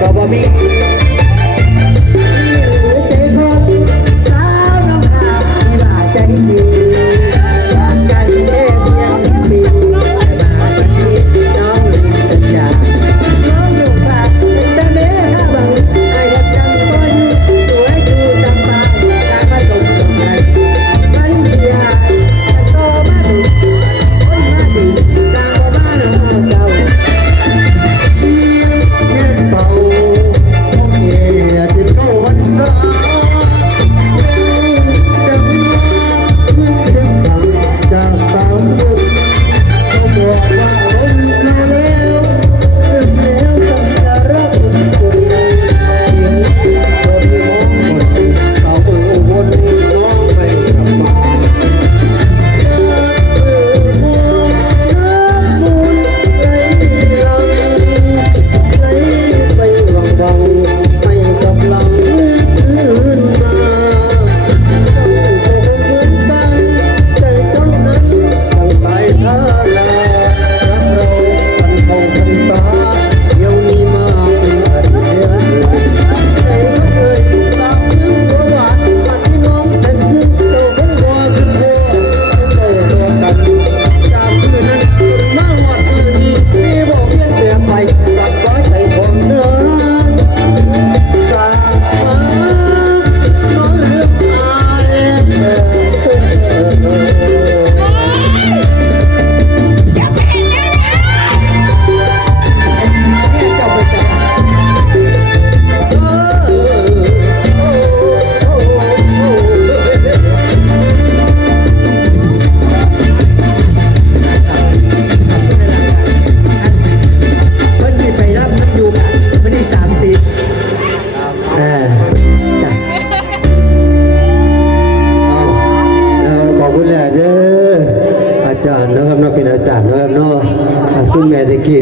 ก็บ่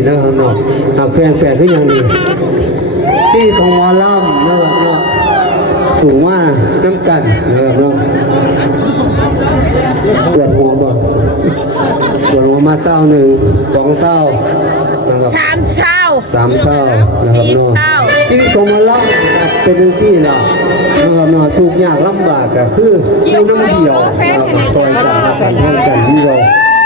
ม่ตะกี้นะครับเนาะหากแฟนแปดก็ยังดีที่ของหมอลำนะครับเนาะสูงมากน้ำกันนะครับเนาะปวดหัวบ่ปวดหัวมาเศร้าหนึ่งสองเศร้านะครับสามเช้าสามเศร้านะครับสี่เนาะเศร้าชีวิตของมันละเป็นจังซี่ล่ะนะครับเนาะทุกข์ยากลำบากก็คืออยู่น้ำเดียวนะครับซอยกันกันร่วมกันเดียว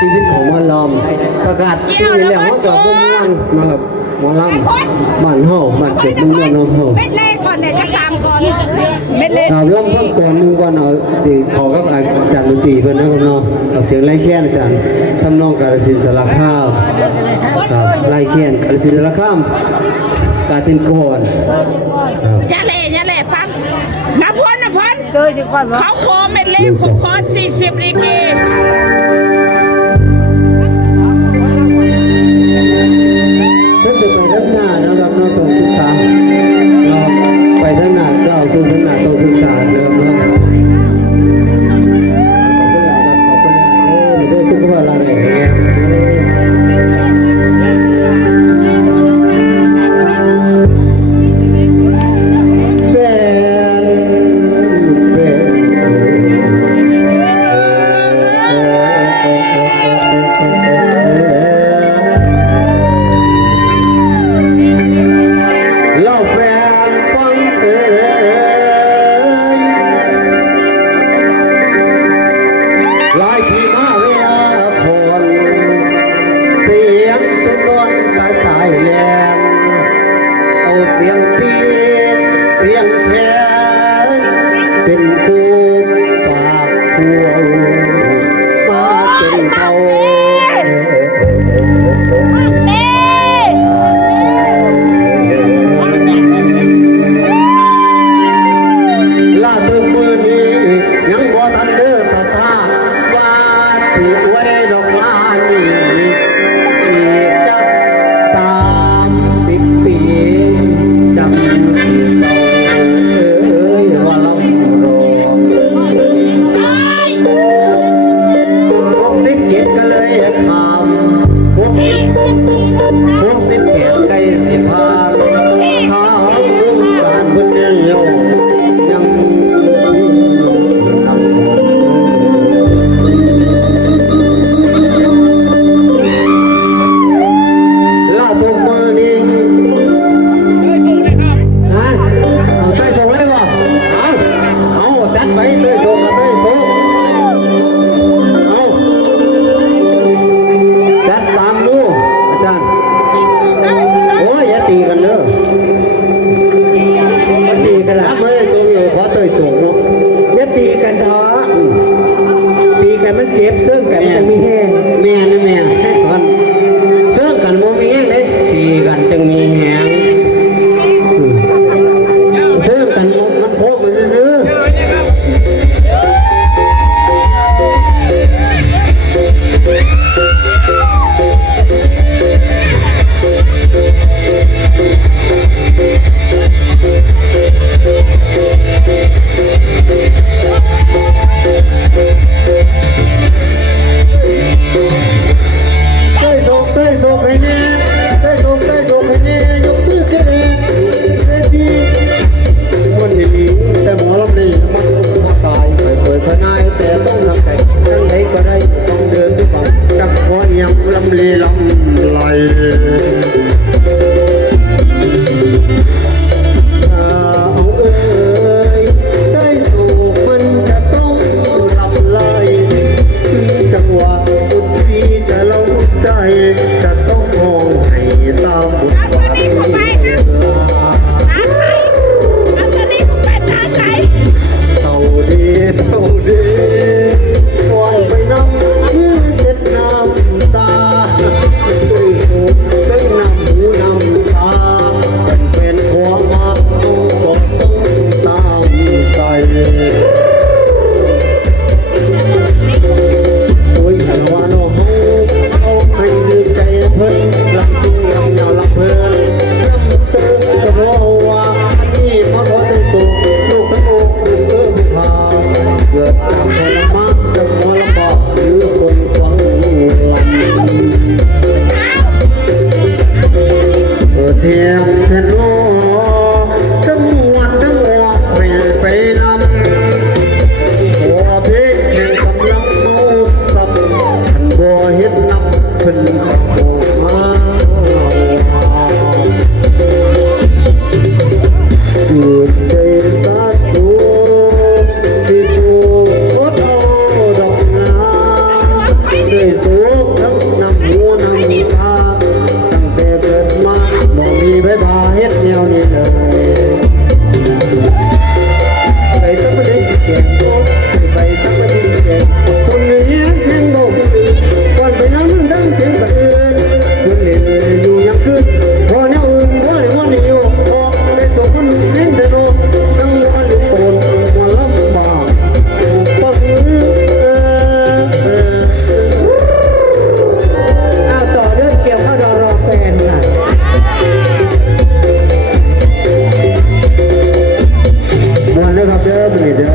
ชีวิตของมันลำประกาศชื่อแล้วเขาสอบม่วนนะครับหมอลำบ้านเฮาบ้านเจ็ดเมืองเนาะเฮาเม็ดเล่ก่อนเนี่ยจะสามก่อนเม็ดเล่ครับลำเพิ่มก่อนหนึงก่อนเอาสิขอกับอาจารย์ดนตรีเพิ่นนะครับเนาะเอาเสียงไล่แค้นอาจารย์ทำนองกาฬสินธุ์สารคามครับไล่แค้นกาฬสินธุ์สารคามกาตินก่อนครับอย่าเล่อย่าเล่ฟังมาพ้นมาพ้นเขาขอเม็ดเล่ผมขอสี่สิบริเก ศึกษา Albany.